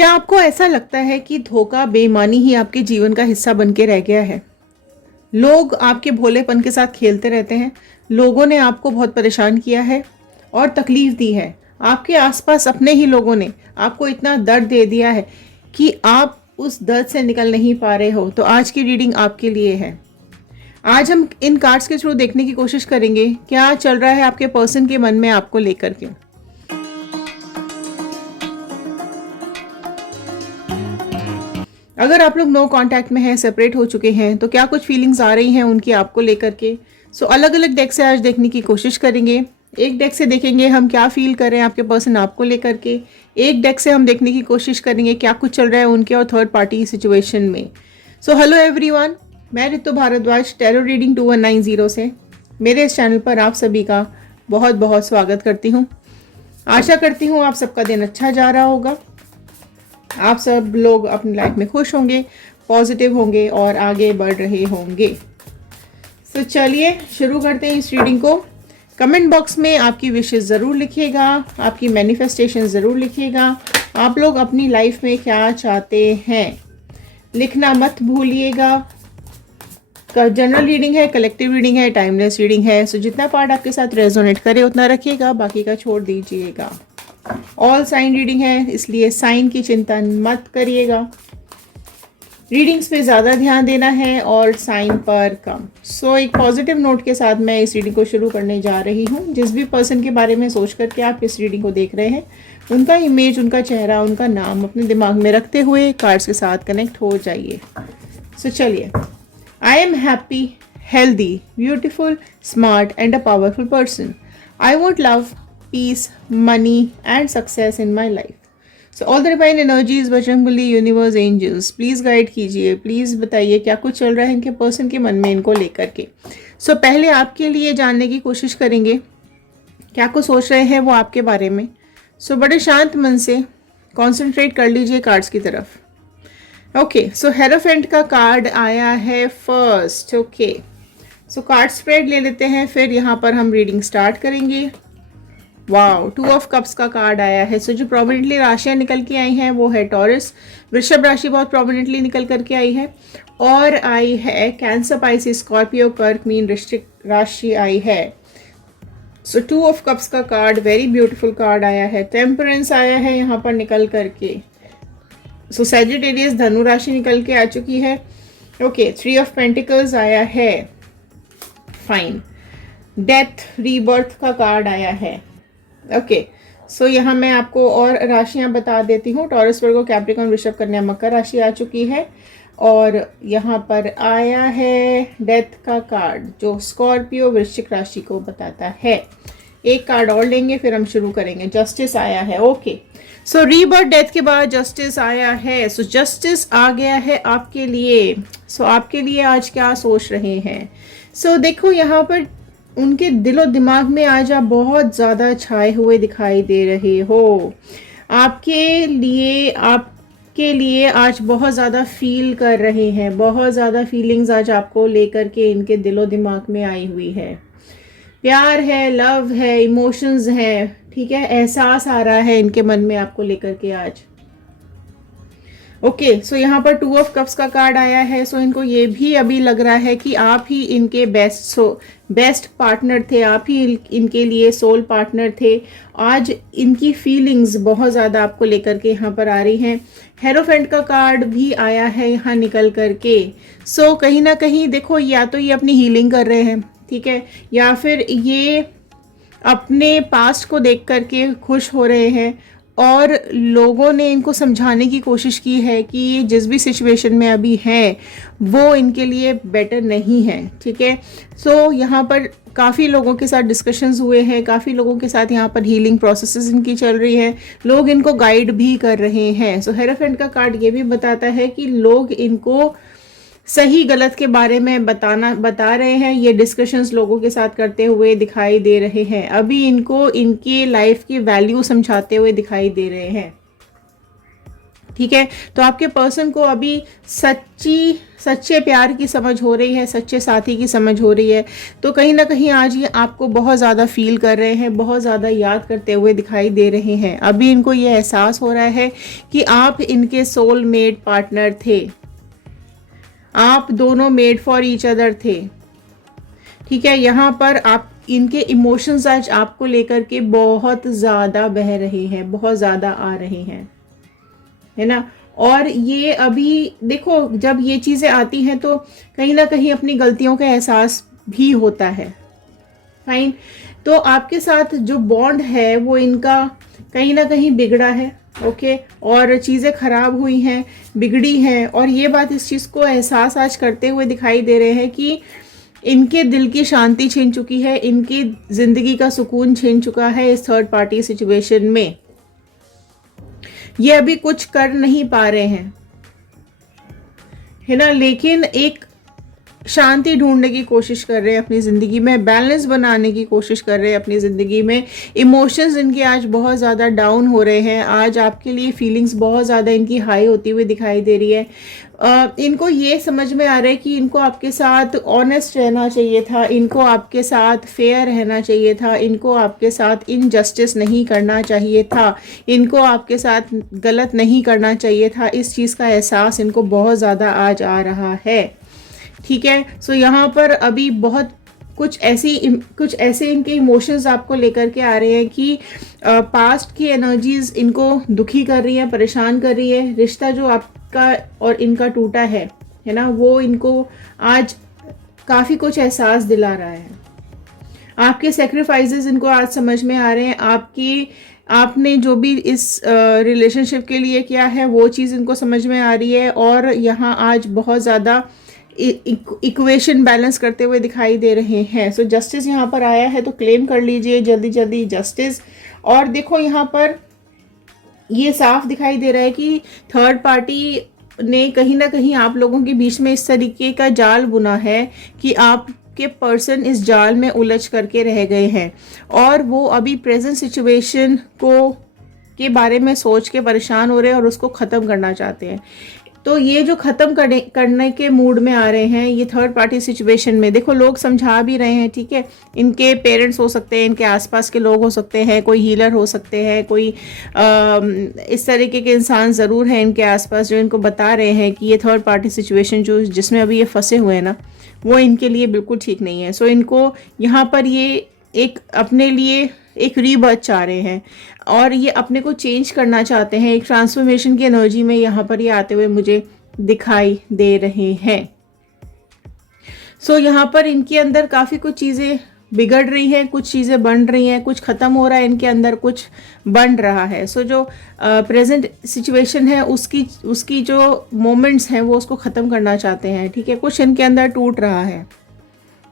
क्या आपको ऐसा लगता है कि धोखा बेईमानी ही आपके जीवन का हिस्सा बन के रह गया है? लोग आपके भोलेपन के साथ खेलते रहते हैं। लोगों ने आपको बहुत परेशान किया है और तकलीफ दी है। आपके आसपास अपने ही लोगों ने आपको इतना दर्द दे दिया है कि आप उस दर्द से निकल नहीं पा रहे हो। तो आज की रीडिंग आपके लिए है। आज हम इन कार्ड्स के थ्रू देखने की कोशिश करेंगे क्या चल रहा है आपके पर्सन के मन में आपको लेकर के। अगर आप लोग नो कांटेक्ट में हैं, सेपरेट हो चुके हैं, तो क्या कुछ फीलिंग्स आ रही हैं उनकी आपको लेकर के। अलग अलग डेक से आज देखने की कोशिश करेंगे। एक डेक से देखेंगे हम क्या फील कर रहे हैं आपके पर्सन आपको लेकर के। एक डेक से हम देखने की कोशिश करेंगे क्या कुछ चल रहा है उनके और थर्ड पार्टी सिचुएशन में। हेलो एवरीवन, मैं रितु भारद्वाज टैरो रीडिंग 2190 से मेरे इस चैनल पर आप सभी का बहुत बहुत स्वागत करती हूँ। आशा करती हूँ आप सबका दिन अच्छा जा रहा होगा, आप सब लोग अपनी लाइफ में खुश होंगे, पॉजिटिव होंगे और आगे बढ़ रहे होंगे। चलिए शुरू करते हैं इस रीडिंग को। कमेंट बॉक्स में आपकी विशेस ज़रूर लिखिएगा, आपकी मैनिफेस्टेशन ज़रूर लिखिएगा। आप लोग अपनी लाइफ में क्या चाहते हैं लिखना मत भूलिएगा। जनरल रीडिंग है, कलेक्टिव रीडिंग है, टाइमलेस रीडिंग है। जितना पार्ट आपके साथ रेजोनेट करे उतना रखिएगा, बाकी का छोड़ दीजिएगा। ऑल साइन रीडिंग है, इसलिए साइन की चिंता मत करिएगा। रीडिंग्स पे ज़्यादा ध्यान देना है और साइन पर कम। एक पॉजिटिव नोट के साथ मैं इस रीडिंग को शुरू करने जा रही हूँ। जिस भी पर्सन के बारे में सोच करके आप इस रीडिंग को देख रहे हैं, उनका इमेज, उनका चेहरा, उनका नाम अपने दिमाग में रखते हुए कार्ड्स के साथ कनेक्ट हो जाइए। चलिए। I am happy, healthy, beautiful, smart and a powerful person. I want love, peace, money and success in my life. All the divine energies, Bajrangbali, universe, angels, please guide कीजिए। प्लीज़ बताइए क्या कुछ चल रहा है इनके पर्सन के मन में इनको लेकर के। पहले आपके लिए जानने की कोशिश करेंगे क्या कुछ सोच रहे हैं वो आपके बारे में। बड़े शांत मन से कॉन्सेंट्रेट कर लीजिए कार्ड्स की तरफ। ओके, हेरोफेंट का कार्ड आया है फर्स्ट। ओके, कार्ड स्प्रेड ले लेते हैं, फिर यहाँ पर हम रीडिंग स्टार्ट करेंगे। वाओ, 2 ऑफ कप्स का कार्ड आया है। जो प्रोमिनेंटली राशियां निकल के आई हैं वो है टॉरस, वृषभ राशि बहुत प्रोमिनेंटली निकल करके आई है, और आई है कैंसर, पाइसिस, स्कॉर्पियो, कर्क, मीन, वृश्चिक राशि आई है। 2 ऑफ कप्स का कार्ड वेरी ब्यूटीफुल कार्ड आया है। टेम्परेंस आया है यहाँ पर निकल करके। सैजिटेरियस, धनु राशि निकल के आ चुकी है। ओके, 3 ऑफ पेंटिकल्स आया है। फाइन। डेथ, रीबर्थ का कार्ड आया है। ओके, यहाँ मैं आपको और राशियां बता देती हूँ। टॉरस, वर्गो, कैप्रिकॉर्न, वृषभ, कन्या, मकर राशि आ चुकी है, और यहाँ पर आया है डेथ का कार्ड जो स्कॉर्पियो, वृश्चिक राशि को बताता है। एक कार्ड और लेंगे फिर हम शुरू करेंगे। जस्टिस आया है। ओके, रीबर्थ, डेथ के बाद जस्टिस आया है। जस्टिस आ गया है आपके लिए। आपके लिए आज क्या सोच रहे हैं। देखो यहाँ पर उनके दिलो दिमाग में आज आप बहुत ज़्यादा छाए हुए दिखाई दे रहे हो। आपके लिए आज बहुत ज़्यादा फील कर रहे हैं, बहुत ज़्यादा फीलिंग्स आज आपको लेकर के इनके दिलो दिमाग में आई हुई है। प्यार है, लव है, इमोशंस हैं, ठीक है, एहसास आ रहा है इनके मन में आपको लेकर के आज। ओके, यहाँ पर 2 ऑफ कप्स का कार्ड आया है। इनको ये भी अभी लग रहा है कि आप ही इनके बेस्ट पार्टनर थे, आप ही इनके लिए सोल पार्टनर थे। आज इनकी फीलिंग्स बहुत ज़्यादा आपको लेकर के यहाँ पर आ रही हैं। हेरोफेंट का कार्ड भी आया है यहाँ निकल करके। कहीं ना कहीं देखो, या तो ये अपनी हीलिंग कर रहे हैं, ठीक है, या फिर ये अपने पास्ट को देख करके खुश हो रहे हैं, और लोगों ने इनको समझाने की कोशिश की है कि ये जिस भी सिचुएशन में अभी है वो इनके लिए बेटर नहीं है, ठीक है। यहाँ पर काफ़ी लोगों के साथ डिस्कशंस हुए हैं, काफ़ी लोगों के साथ यहाँ पर हीलिंग प्रोसेसेस इनकी चल रही है, लोग इनको गाइड भी कर रहे हैं। हेरोफेंट का कार्ड ये भी बताता है कि लोग इनको सही गलत के बारे में बता रहे हैं। ये डिस्कशंस लोगों के साथ करते हुए दिखाई दे रहे हैं। अभी इनको इनकी लाइफ की वैल्यू समझाते हुए दिखाई दे रहे हैं। ठीक है। तो आपके पर्सन को अभी सच्चे प्यार की समझ हो रही है, सच्चे साथी की समझ हो रही है। तो कहीं ना कहीं आज ये आपको बहुत ज़्यादा फील कर रहे हैं, बहुत ज़्यादा याद करते हुए दिखाई दे रहे हैं। अभी इनको ये एहसास हो रहा है कि आप इनके सोलमेट पार्टनर थे, आप दोनों मेड फॉर ईच अदर थे। ठीक है, यहाँ पर आप इनके इमोशंस आज आपको लेकर के बहुत ज़्यादा बह रहे हैं, बहुत ज़्यादा आ रहे हैं, है ना। और ये अभी देखो, जब ये चीज़ें आती हैं तो कहीं ना कहीं अपनी गलतियों का एहसास भी होता है। फाइन। तो आपके साथ जो बॉन्ड है वो इनका कहीं ना कहीं बिगड़ा है। ओके, और चीज़ें खराब हुई हैं, बिगड़ी हैं, और ये बात इस चीज़ को एहसास आज करते हुए दिखाई दे रहे हैं कि इनके दिल की शांति छीन चुकी है, इनकी ज़िंदगी का सुकून छीन चुका है इस थर्ड पार्टी सिचुएशन में। ये अभी कुछ कर नहीं पा रहे हैं, है ना, लेकिन एक शांति ढूंढने की कोशिश कर रहे हैं अपनी ज़िंदगी में, बैलेंस बनाने की कोशिश कर रहे हैं अपनी ज़िंदगी में। इमोशंस इनके आज बहुत ज़्यादा डाउन हो रहे हैं, आज आपके लिए फीलिंग्स बहुत ज़्यादा इनकी हाई होती हुई दिखाई दे रही है। इनको ये समझ में आ रहा है कि इनको आपके साथ ऑनेस्ट रहना चाहिए था, इनको आपके साथ फेयर रहना चाहिए था, इनको आपके साथ इनजस्टिस नहीं करना चाहिए था, इनको आपके साथ गलत नहीं करना चाहिए था। इस चीज़ का एहसास इनको बहुत ज़्यादा आज आ रहा है। ठीक है। सो यहाँ पर अभी बहुत कुछ ऐसे इनके इमोशंस आपको लेकर के आ रहे हैं कि पास्ट की एनर्जीज इनको दुखी कर रही है, परेशान कर रही है। रिश्ता जो आपका और इनका टूटा है ना, वो इनको आज काफ़ी कुछ एहसास दिला रहा है। आपके सेक्रीफाइसेस इनको आज समझ में आ रहे हैं, आपने जो भी इस रिलेशनशिप के लिए किया है वो चीज़ इनको समझ में आ रही है। और यहाँ आज बहुत ज़्यादा इक्वेशन बैलेंस करते हुए दिखाई दे रहे हैं। सो जस्टिस यहाँ पर आया है, तो क्लेम कर लीजिए जल्दी जल्दी जस्टिस। और देखो यहाँ पर ये साफ दिखाई दे रहा है कि थर्ड पार्टी ने कहीं ना कहीं आप लोगों के बीच में इस तरीके का जाल बुना है कि आपके पर्सन इस जाल में उलझ करके रह गए हैं, और वो अभी प्रेजेंट सिचुएशन के बारे में सोच के परेशान हो रहे हैं और उसको ख़त्म करना चाहते हैं। तो ये जो ख़त्म करने के मूड में आ रहे हैं ये थर्ड पार्टी सिचुएशन में, देखो लोग समझा भी रहे हैं। ठीक है, इनके पेरेंट्स हो सकते हैं, इनके आसपास के लोग हो सकते हैं, कोई हीलर हो सकते हैं, कोई इस तरीके के इंसान ज़रूर हैं इनके आसपास जो इनको बता रहे हैं कि ये थर्ड पार्टी सिचुएशन जिसमें अभी ये फंसे हुए हैं ना, वो इनके लिए बिल्कुल ठीक नहीं है। सो इनको यहाँ पर ये एक अपने लिए एक रीबर्थ चाह रहे हैं और ये अपने को चेंज करना चाहते हैं। एक ट्रांसफॉर्मेशन की एनर्जी में यहाँ पर ये आते हुए मुझे दिखाई दे रहे हैं। सो यहाँ पर इनके अंदर काफ़ी कुछ चीज़ें बिगड़ रही हैं, कुछ चीज़ें बन रही हैं, कुछ ख़त्म हो रहा है इनके अंदर, कुछ बन रहा है। सो जो प्रेजेंट सिचुएशन है उसकी जो मोमेंट्स हैं वो उसको ख़त्म करना चाहते हैं। ठीक है, कुछ इनके अंदर टूट रहा है।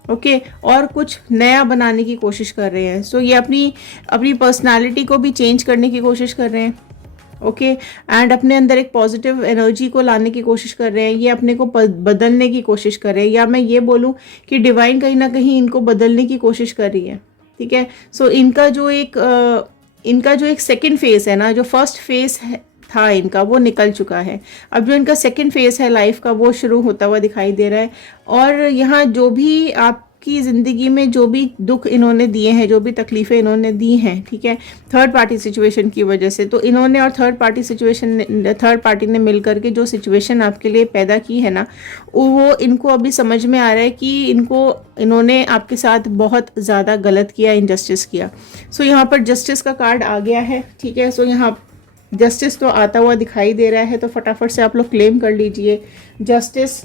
ओके, और कुछ नया बनाने की कोशिश कर रहे हैं। सो ये अपनी पर्सनालिटी को भी चेंज करने की कोशिश कर रहे हैं। ओके, एंड अपने अंदर एक पॉजिटिव एनर्जी को लाने की कोशिश कर रहे हैं, ये अपने को बदलने की कोशिश कर रहे हैं, या मैं ये बोलूँ कि डिवाइन कहीं ना कहीं इनको बदलने की कोशिश कर रही है। ठीक है, सो इनका जो एक सेकेंड फेस है ना, जो फर्स्ट फेस था इनका वो निकल चुका है। अब जो इनका सेकंड फेज है लाइफ का वो शुरू होता हुआ दिखाई दे रहा है। और यहाँ जो भी आपकी ज़िंदगी में जो भी दुख इन्होंने दिए हैं, जो भी तकलीफ़ें इन्होंने दी हैं, ठीक है, थर्ड पार्टी सिचुएशन की वजह से, तो इन्होंने और थर्ड पार्टी ने मिलकर के जो सिचुएशन आपके लिए पैदा की है ना, वो इनको अभी समझ में आ रहा है कि इन्होंने आपके साथ बहुत ज़्यादा गलत किया, इनजस्टिस किया। सो यहाँ पर जस्टिस का कार्ड आ गया है। ठीक है, सो यहाँ जस्टिस तो आता हुआ दिखाई दे रहा है, तो फटाफट से आप लोग क्लेम कर लीजिए जस्टिस।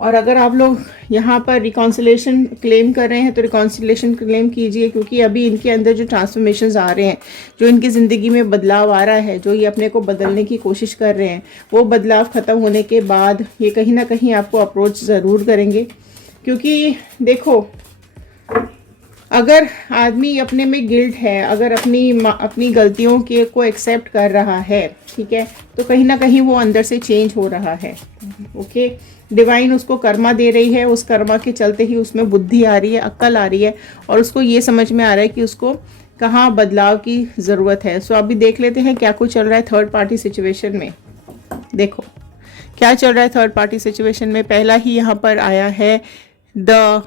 और अगर आप लोग यहाँ पर रिकॉन्सिलेशन क्लेम कर रहे हैं तो रिकॉन्सिलेशन क्लेम कीजिए, क्योंकि अभी इनके अंदर जो ट्रांसफॉर्मेशंस आ रहे हैं, जो इनकी ज़िंदगी में बदलाव आ रहा है, जो ये अपने को बदलने की कोशिश कर रहे हैं, वो बदलाव ख़त्म होने के बाद ये कहीं ना कहीं आपको अप्रोच ज़रूर करेंगे। क्योंकि देखो, अगर आदमी अपने में गिल्ट है, अगर अपनी गलतियों को एक्सेप्ट कर रहा है, ठीक है, तो कहीं ना कहीं वो अंदर से चेंज हो रहा है। ओके, डिवाइन उसको कर्मा दे रही है, उस कर्मा के चलते ही उसमें बुद्धि आ रही है, अक्ल आ रही है, और उसको ये समझ में आ रहा है कि उसको कहाँ बदलाव की ज़रूरत है। सो अभी देख लेते हैं क्या कुछ चल रहा है थर्ड पार्टी सिचुएशन में। देखो क्या चल रहा है थर्ड पार्टी सिचुएशन में। पहला ही यहाँ पर आया है द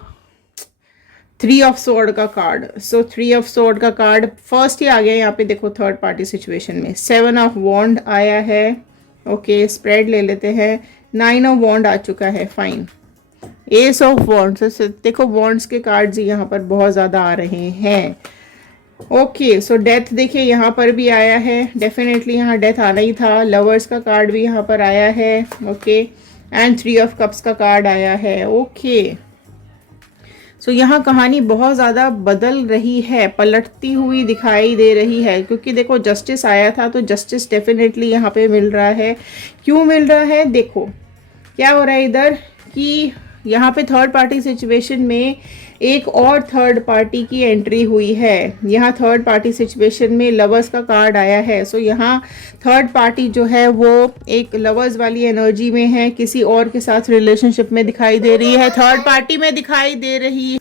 3 ऑफ सोर्ड का कार्ड। सो 3 ऑफ सोर्ड का कार्ड फर्स्ट ही आ गया यहाँ पे। देखो थर्ड पार्टी सिचुएशन में 7 ऑफ वॉन्ड आया है। ओके स्प्रेड ले लेते हैं। 9 ऑफ वॉन्ड आ चुका है, फाइन। एस ऑफ वॉन्ड्स, देखो वॉन्ड्स के कार्ड्स यहाँ पर बहुत ज़्यादा आ रहे हैं। ओके सो डेथ देखिए यहाँ पर भी आया है, डेफिनेटली यहाँ डेथ आना ही था। लवर्स का कार्ड भी यहाँ पर आया है। ओके एंड 3 ऑफ कप्स का कार्ड आया है। ओके सो यहाँ कहानी बहुत ज़्यादा बदल रही है, पलटती हुई दिखाई दे रही है, क्योंकि देखो जस्टिस आया था तो जस्टिस डेफिनेटली यहाँ पे मिल रहा है। क्यों मिल रहा है, देखो क्या हो रहा है इधर कि यहाँ पे थर्ड पार्टी सिचुएशन में एक और थर्ड पार्टी की एंट्री हुई है। यहाँ थर्ड पार्टी सिचुएशन में लवर्स का कार्ड आया है। सो यहाँ थर्ड पार्टी जो है वो एक लवर्स वाली एनर्जी में है, किसी और के साथ रिलेशनशिप में दिखाई दे रही है, थर्ड पार्टी में दिखाई दे रही है।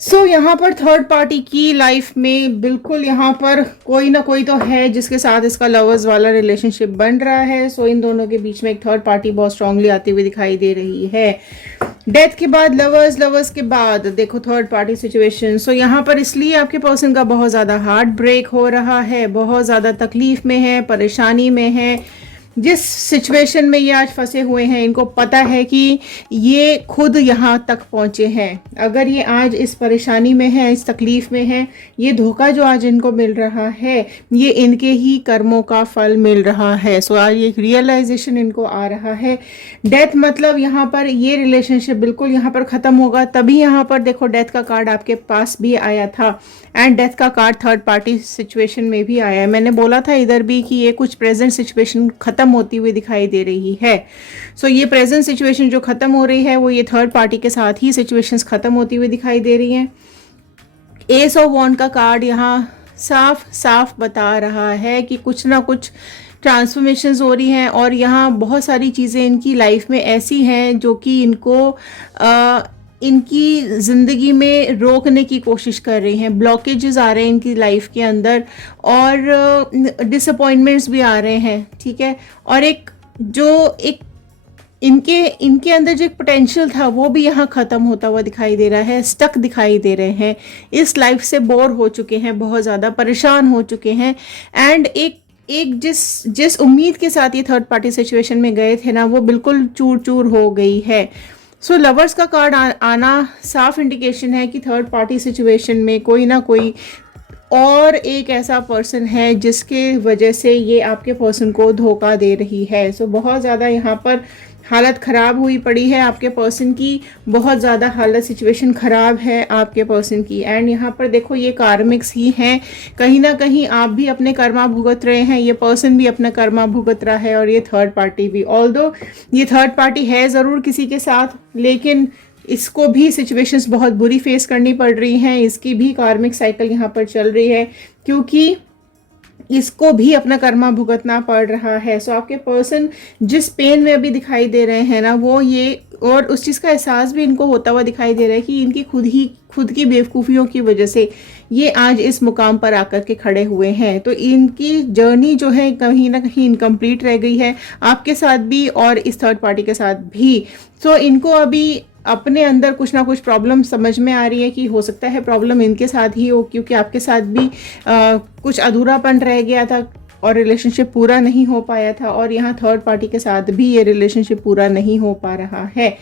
सो यहाँ पर थर्ड पार्टी की लाइफ में बिल्कुल यहाँ पर कोई ना कोई तो है जिसके साथ इसका लवर्स वाला रिलेशनशिप बन रहा है। सो इन दोनों के बीच में एक थर्ड पार्टी बहुत स्ट्रांगली आती हुई दिखाई दे रही है। डेथ के बाद लवर्स, लवर्स के बाद देखो थर्ड पार्टी सिचुएशन। सो यहाँ पर इसलिए आपके पर्सन का बहुत ज़्यादा हार्ट ब्रेक हो रहा है, बहुत ज़्यादा तकलीफ में है, परेशानी में है। जिस सिचुएशन में ये आज फंसे हुए हैं इनको पता है कि ये खुद यहाँ तक पहुँचे हैं। अगर ये आज इस परेशानी में है, इस तकलीफ़ में है, ये धोखा जो आज इनको मिल रहा है ये इनके ही कर्मों का फल मिल रहा है। सो आज एक रियलाइजेशन इनको आ रहा है। डेथ मतलब यहाँ पर ये रिलेशनशिप बिल्कुल यहाँ पर ख़त्म होगा। तभी यहाँ पर देखो डेथ का कार्ड आपके पास भी आया था एंड डेथ का कार्ड थर्ड पार्टी सिचुएशन में भी आया है। मैंने बोला था इधर भी कि ये कुछ प्रेजेंट सिचुएशन ख़त्म होती हुई दिखाई दे रही है। सो ये प्रेजेंट सिचुएशन जो ख़त्म हो रही है वो ये थर्ड पार्टी के साथ ही सिचुएशंस ख़त्म होती हुई दिखाई दे रही हैं। एस ऑफ वॉन्ड का कार्ड यहाँ साफ साफ बता रहा है कि कुछ ना कुछ ट्रांसफॉर्मेशंस हो रही हैं और यहाँ बहुत सारी चीज़ें इनकी लाइफ में ऐसी हैं जो कि इनको इनकी ज़िंदगी में रोकने की कोशिश कर रही हैं। ब्लॉकेजेस आ रहे हैं इनकी लाइफ के अंदर और डिसअपॉइंटमेंट्स भी आ रहे हैं, ठीक है। और एक इनके अंदर जो एक पोटेंशियल था वो भी यहाँ ख़त्म होता हुआ दिखाई दे रहा है, स्टक दिखाई दे रहे हैं, इस लाइफ से बोर हो चुके हैं, बहुत ज़्यादा परेशान हो चुके हैं। एंड एक जिस उम्मीद के साथ ये थर्ड पार्टी सिचुएशन में गए थे ना वो बिल्कुल चूर चूर हो गई है। सो लवर्स का कार्ड आना साफ इंडिकेशन है कि थर्ड पार्टी सिचुएशन में कोई ना कोई और एक ऐसा पर्सन है जिसके वजह से ये आपके पर्सन को धोखा दे रही है। सो बहुत ज़्यादा यहाँ पर हालत ख़राब हुई पड़ी है आपके पर्सन की, बहुत ज़्यादा हालत सिचुएशन ख़राब है आपके पर्सन की। एंड यहाँ पर देखो ये कार्मिक्स ही हैं, कहीं ना कहीं आप भी अपने कर्मा भुगत रहे हैं, ये पर्सन भी अपना कर्मा भुगत रहा है और ये थर्ड पार्टी भी। ऑल्दो ये थर्ड पार्टी है ज़रूर किसी के साथ, लेकिन इसको भी सिचुएशंस बहुत बुरी फेस करनी पड़ रही हैं, इसकी भी कार्मिक साइकिल यहाँ पर चल रही है क्योंकि इसको भी अपना कर्मा भुगतना पड़ रहा है। सो आपके पर्सन जिस पेन में अभी दिखाई दे रहे हैं ना वो ये, और उस चीज़ का एहसास भी इनको होता हुआ दिखाई दे रहा है कि इनकी खुद की बेवकूफ़ियों की वजह से ये आज इस मुकाम पर आकर के खड़े हुए हैं। तो इनकी जर्नी जो है कहीं ना कहीं इनकम्प्लीट रह गई है आपके साथ भी और इस थर्ड पार्टी के साथ भी। सो इनको अभी अपने अंदर कुछ ना कुछ प्रॉब्लम समझ में आ रही है कि हो सकता है प्रॉब्लम इनके साथ ही हो, क्योंकि आपके साथ भी कुछ अधूरापन रह गया था और रिलेशनशिप पूरा नहीं हो पाया था और यहाँ थर्ड पार्टी के साथ भी ये रिलेशनशिप पूरा नहीं हो पा रहा है।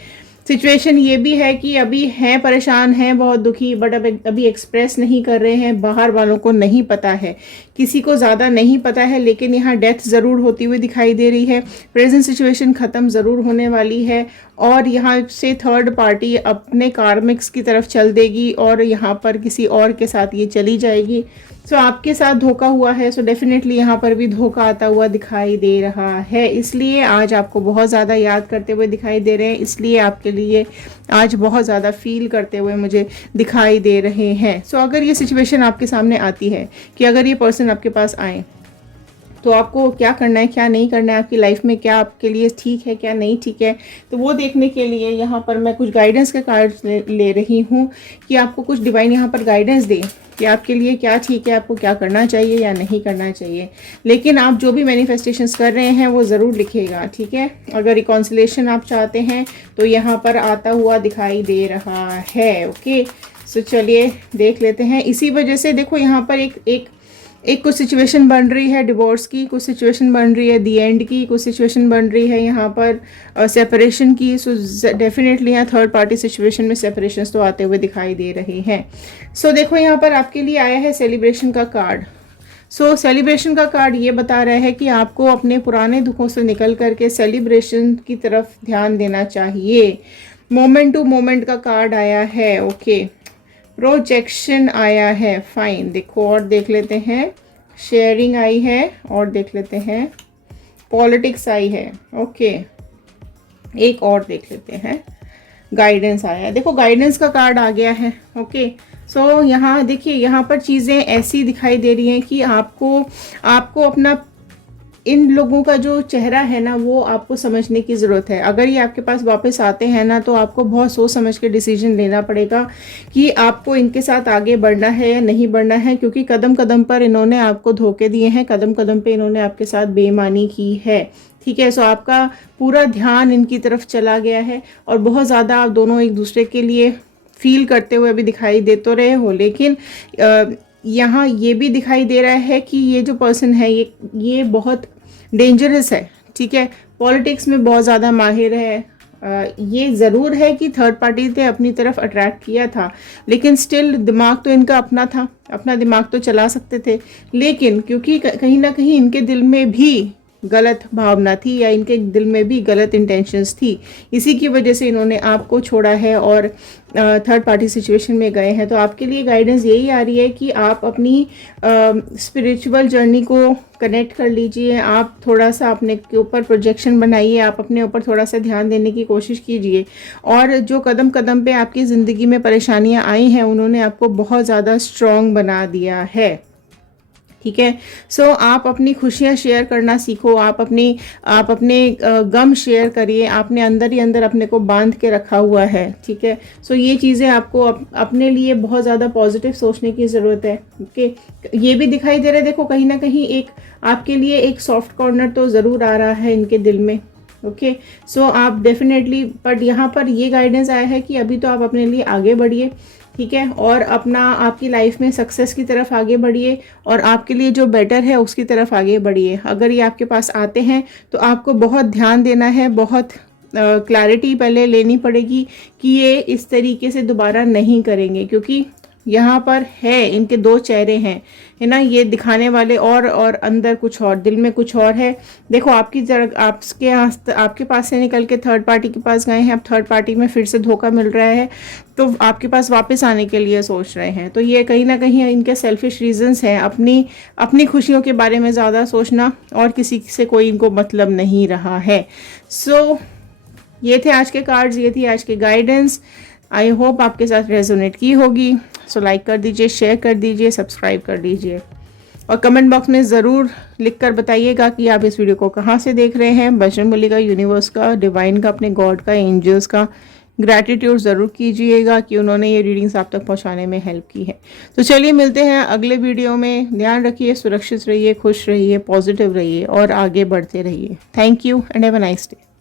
सिचुएशन ये भी है कि अभी हैं परेशान हैं, बहुत दुखी, बट अभी एक्सप्रेस नहीं कर रहे हैं, बाहर वालों को नहीं पता है, किसी को ज़्यादा नहीं पता है, लेकिन यहाँ डेथ ज़रूर होती हुई दिखाई दे रही है। प्रेजेंट सिचुएशन ख़त्म ज़रूर होने वाली है और यहाँ से थर्ड पार्टी अपने कार्मिक्स की तरफ चल देगी और यहाँ पर किसी और के साथ ये चली जाएगी। सो आपके साथ धोखा हुआ है, सो डेफिनेटली यहाँ पर भी धोखा आता हुआ दिखाई दे रहा है, इसलिए आज आपको बहुत ज़्यादा याद करते हुए दिखाई दे रहे हैं, इसलिए आपके लिए आज बहुत ज़्यादा फील करते हुए मुझे दिखाई दे रहे हैं। सो अगर ये सिचुएशन आपके सामने आती है कि अगर ये पर्सन आपके पास आए तो आपको क्या करना है, क्या नहीं करना है, आपकी लाइफ में क्या आपके लिए ठीक है, क्या नहीं ठीक है, तो वो देखने के लिए यहाँ पर मैं कुछ गाइडेंस के कार्ड ले रही हूँ कि आपको कुछ डिवाइन यहाँ पर गाइडेंस दे कि आपके लिए क्या ठीक है, आपको क्या करना चाहिए या नहीं करना चाहिए। लेकिन आप जो भी मैनिफेस्टेशंस कर रहे हैं वो ज़रूर लिखिएगा, ठीक है। अगर रिकॉन्सिलेशन आप चाहते हैं तो यहाँ पर आता हुआ दिखाई दे रहा है। ओके, सो चलिए देख लेते हैं। इसी वजह से देखो यहाँ पर एक कुछ सिचुएशन बन रही है डिवोर्स की, कुछ सिचुएशन बन रही है दी एंड की, कुछ सिचुएशन बन रही है यहाँ पर सेपरेशन की। सो डेफिनेटली यहाँ थर्ड पार्टी सिचुएशन में सेपरेशंस तो आते हुए दिखाई दे रहे हैं। सो देखो यहाँ पर आपके लिए आया है सेलिब्रेशन का कार्ड। सो सेलिब्रेशन का कार्ड ये बता रहा है कि आपको अपने पुराने दुखों से निकल करके सेलिब्रेशन की तरफ ध्यान देना चाहिए। मोमेंट टू मोमेंट का कार्ड आया है। ओके, प्रोजेक्शन आया है, फाइन। देखो और देख लेते हैं, शेयरिंग आई है और देख लेते हैं, पॉलिटिक्स आई है। ओके, एक और देख लेते हैं, गाइडेंस आया है। देखो गाइडेंस का कार्ड आ गया है। ओके, सो यहाँ देखिए, यहाँ पर चीज़ें ऐसी दिखाई दे रही हैं कि आपको अपना इन लोगों का जो चेहरा है ना वो आपको समझने की ज़रूरत है। अगर ये आपके पास वापस आते हैं ना तो आपको बहुत सोच समझ के डिसीजन लेना पड़ेगा कि आपको इनके साथ आगे बढ़ना है या नहीं बढ़ना है, क्योंकि कदम कदम पर इन्होंने आपको धोखे दिए हैं, कदम कदम पे इन्होंने आपके साथ बेईमानी की है, ठीक है। सो आपका पूरा ध्यान इनकी तरफ चला गया है और बहुत ज़्यादा आप दोनों एक दूसरे के लिए फील करते हुए अभी दिखाई दे तो रहे हो। लेकिन यहाँ ये भी दिखाई दे रहा है कि ये जो पर्सन है ये बहुत डेंजरस है, ठीक है। पॉलिटिक्स में बहुत ज़्यादा माहिर है। ये ज़रूर है कि थर्ड पार्टी ने अपनी तरफ अट्रैक्ट किया था, लेकिन स्टिल दिमाग तो इनका अपना था, अपना दिमाग तो चला सकते थे। लेकिन क्योंकि कहीं ना कहीं इनके दिल में भी गलत भावना थी या इनके दिल में भी गलत इंटेंशंस थी, इसी की वजह से इन्होंने आपको छोड़ा है और थर्ड पार्टी सिचुएशन में गए हैं। तो आपके लिए गाइडेंस यही आ रही है कि आप अपनी स्पिरिचुअल जर्नी को कनेक्ट कर लीजिए, आप थोड़ा सा अपने के ऊपर प्रोजेक्शन बनाइए, आप अपने ऊपर थोड़ा सा ध्यान देने की कोशिश कीजिए। और जो कदम कदम पे आपकी ज़िंदगी में परेशानियां आई हैं उन्होंने आपको बहुत ज़्यादा स्ट्रॉन्ग बना दिया है, ठीक है। सो आप अपनी खुशियाँ शेयर करना सीखो, आप अपने गम शेयर करिए। आपने अंदर ही अंदर अपने को बांध के रखा हुआ है, ठीक है। सो ये चीज़ें आपको अपने लिए बहुत ज़्यादा पॉजिटिव सोचने की ज़रूरत है। ओके, ये भी दिखाई दे रहा है, देखो कहीं ना कहीं एक आपके लिए एक सॉफ्ट कॉर्नर तो ज़रूर आ रहा है इनके दिल में। ओके, सो आप डेफिनेटली, बट यहाँ पर ये गाइडेंस आया है कि अभी तो आप अपने लिए आगे बढ़िए, ठीक है, और अपना आपकी लाइफ में सक्सेस की तरफ आगे बढ़िए और आपके लिए जो बेटर है उसकी तरफ आगे बढ़िए। अगर ये आपके पास आते हैं तो आपको बहुत ध्यान देना है, बहुत क्लैरिटी पहले लेनी पड़ेगी कि ये इस तरीके से दोबारा नहीं करेंगे, क्योंकि यहाँ पर है इनके दो चेहरे हैं, है ना, ये दिखाने वाले और अंदर कुछ और, दिल में कुछ और है। देखो आपके पास से निकल के थर्ड पार्टी के पास गए हैं, अब थर्ड पार्टी में फिर से धोखा मिल रहा है तो आपके पास वापस आने के लिए सोच रहे हैं। तो ये कहीं ना कहीं इनके सेल्फिश रीजंस हैं, अपनी खुशियों के बारे में ज़्यादा सोचना और किसी से कोई इनको मतलब नहीं रहा है। सो ये थे आज के कार्ड्स, ये थी आज की गाइडेंस। आई होप आपके साथ रेजोनेट की होगी। सो लाइक कर दीजिए, शेयर कर दीजिए, सब्सक्राइब कर दीजिए और कमेंट बॉक्स में ज़रूर लिख कर बताइएगा कि आप इस वीडियो को कहाँ से देख रहे हैं। बजरंगबली का, यूनिवर्स का, डिवाइन का, अपने गॉड का, एंजल्स का ग्रैटिट्यूड ज़रूर कीजिएगा कि उन्होंने ये रीडिंग्स आप तक पहुँचाने में हेल्प की है। तो चलिए मिलते हैं अगले वीडियो में। ध्यान रखिए, सुरक्षित रहिए, खुश रहिए, पॉजिटिव रहिए और आगे बढ़ते रहिए। Thank you and have a nice day.